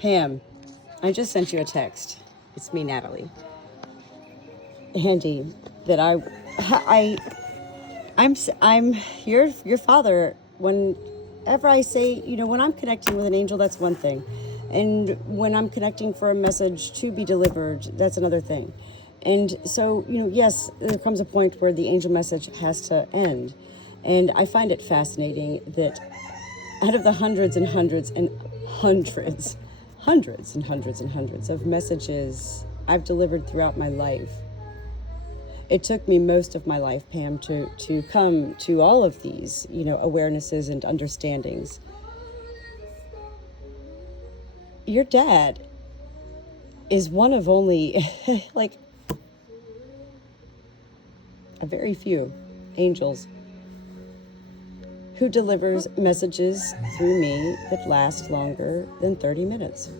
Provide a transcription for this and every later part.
Pam, I just sent you a text. It's me, Natalie. Andy, that I'm your father. Whenever I say, when I'm connecting with an angel, that's one thing. And when I'm connecting for a message to be delivered, that's another thing. And so, yes, there comes a point where the angel message has to end. And I find it fascinating that out of the hundreds and hundreds and hundreds, hundreds and hundreds and hundreds of messages I've delivered throughout my life, it took me most of my life, Pam, to come to all of these, awarenesses and understandings. Your dad is one of only, like, a very few angels who delivers messages through me that last longer than 30 minutes.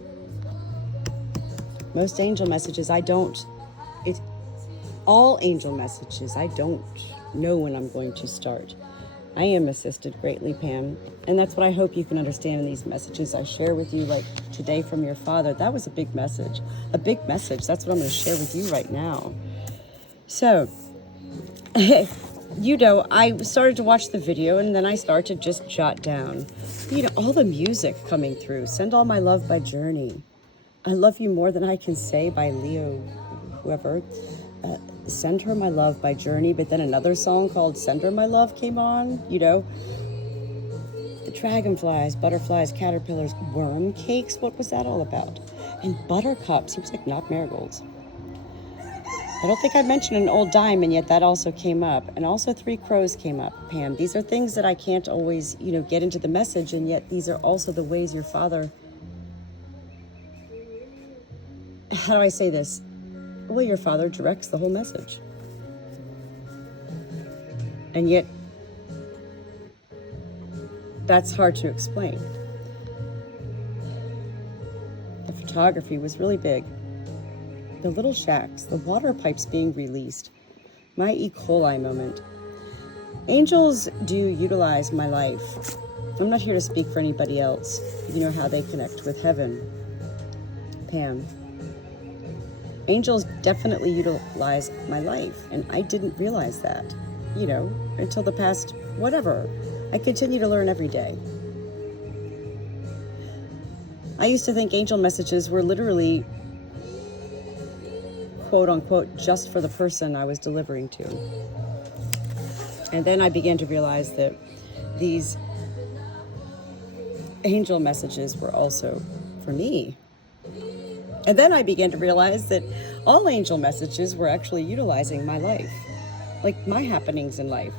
Most angel messages, all angel messages, I don't know when I'm going to start. I am assisted greatly, Pam, and that's what I hope you can understand in these messages I share with you, like today from your father. That was a big message. A big message. That's what I'm going to share with you right now. So, I started to watch the video, and then I started to just jot down, all the music coming through. Send All My Love by Journey. I Love You More Than I Can Say by Leo, whoever. Send Her My Love by Journey, but then another song called Send Her My Love came on, The dragonflies, butterflies, caterpillars, worm cakes, what was that all about? And buttercups, seems like not marigolds. I don't think I mentioned an old diamond yet, that also came up. And also 3 crows came up, Pam. These are things that I can't always, get into the message, and yet these are also the ways your father, how do I say this? Well, your father directs the whole message. And yet, that's hard to explain. The photography was really big. The little shacks, the water pipes being released, my E. coli moment. Angels do utilize my life. I'm not here to speak for anybody else. You know how they connect with heaven. Pam. Angels definitely utilize my life, and I didn't realize that, until the past, whatever. I continue to learn every day. I used to think angel messages were literally, quote unquote, just for the person I was delivering to. And then I began to realize that these angel messages were also for me. And then I began to realize that all angel messages were actually utilizing my life, like my happenings in life.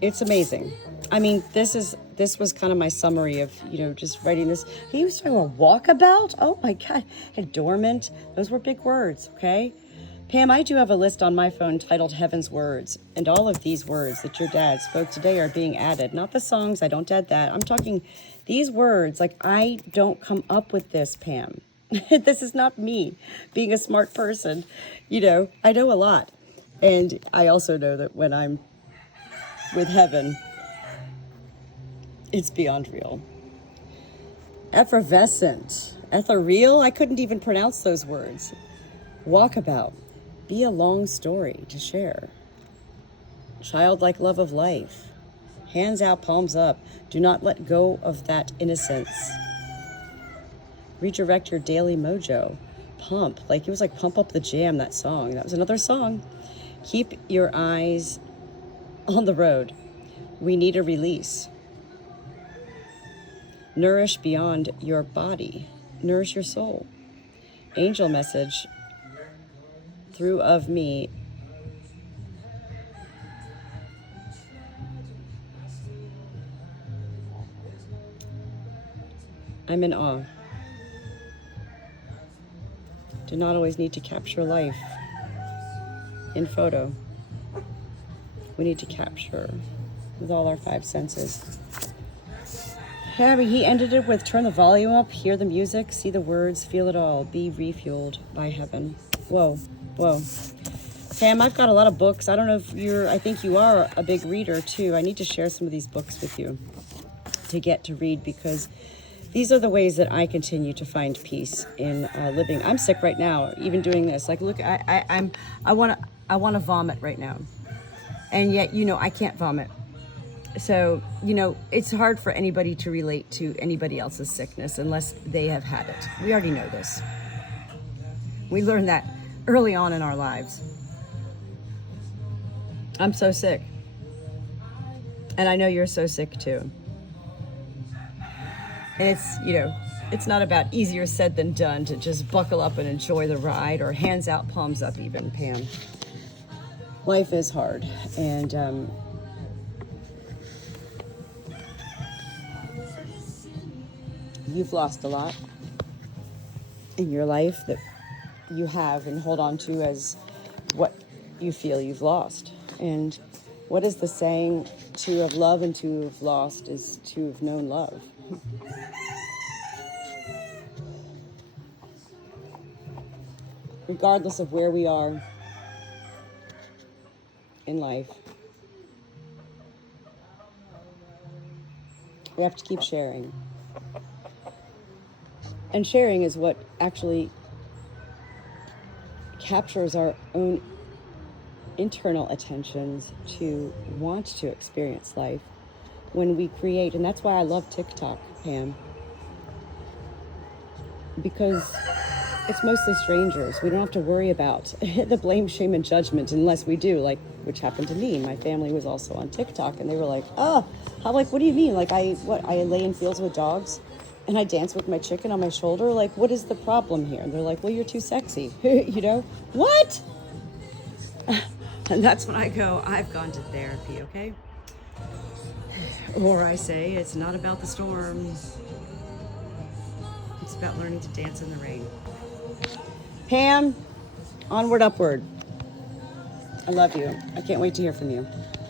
It's amazing. I mean, this was kind of my summary of, just writing this. He was talking about walkabout? Oh my God. And dormant. Those were big words, okay? Pam, I do have a list on my phone titled Heaven's Words, and all of these words that your dad spoke today are being added. Not the songs, I don't add that. I'm talking these words, like I don't come up with this, Pam. This is not me being a smart person. I know a lot. And I also know that when I'm with heaven, it's beyond real. Effervescent. Ethereal? I couldn't even pronounce those words. Walkabout. Be a long story to share. Childlike love of life. Hands out, palms up. Do not let go of that innocence. Redirect your daily mojo. Pump. It was like Pump Up the Jam, that song. That was another song. Keep your eyes on the road. We need a release. Nourish beyond your body. Nourish your soul. Angel message through of me. I'm in awe. Do not always need to capture life in photo. We need to capture with all our 5 senses. He ended it with turn the volume up, hear the music, see the words, feel it all, be refueled by heaven. Whoa. Pam, I've got a lot of books. I don't know if I think you are a big reader too. I need to share some of these books with you to get to read, because these are the ways that I continue to find peace in living. I'm sick right now, even doing this. Like, look, I want to vomit right now, and yet, I can't vomit. So, it's hard for anybody to relate to anybody else's sickness unless they have had it. We already know this. We learned that early on in our lives. I'm so sick. And I know you're so sick too. And it's not about easier said than done to just buckle up and enjoy the ride, or hands out, palms up even, Pam. Life is hard. And you've lost a lot in your life that you have and hold on to as what you feel you've lost. And what is the saying? To have loved and to have lost is to have known love. Regardless of where we are in life, we have to keep sharing. And sharing is what actually captures our own internal attentions to want to experience life when we create. And that's why I love TikTok, Pam, because it's mostly strangers. We don't have to worry about the blame, shame, and judgment unless we do, like, which happened to me. My family was also on TikTok, and they were like, oh, what do you mean? Like, I lay in fields with dogs and I dance with my chicken on my shoulder? Like, what is the problem here? And they're like, well, you're too sexy. What? And that's when I go, I've gone to therapy, okay? Or I say, it's not about the storm. It's about learning to dance in the rain. Pam, onward, upward. I love you. I can't wait to hear from you.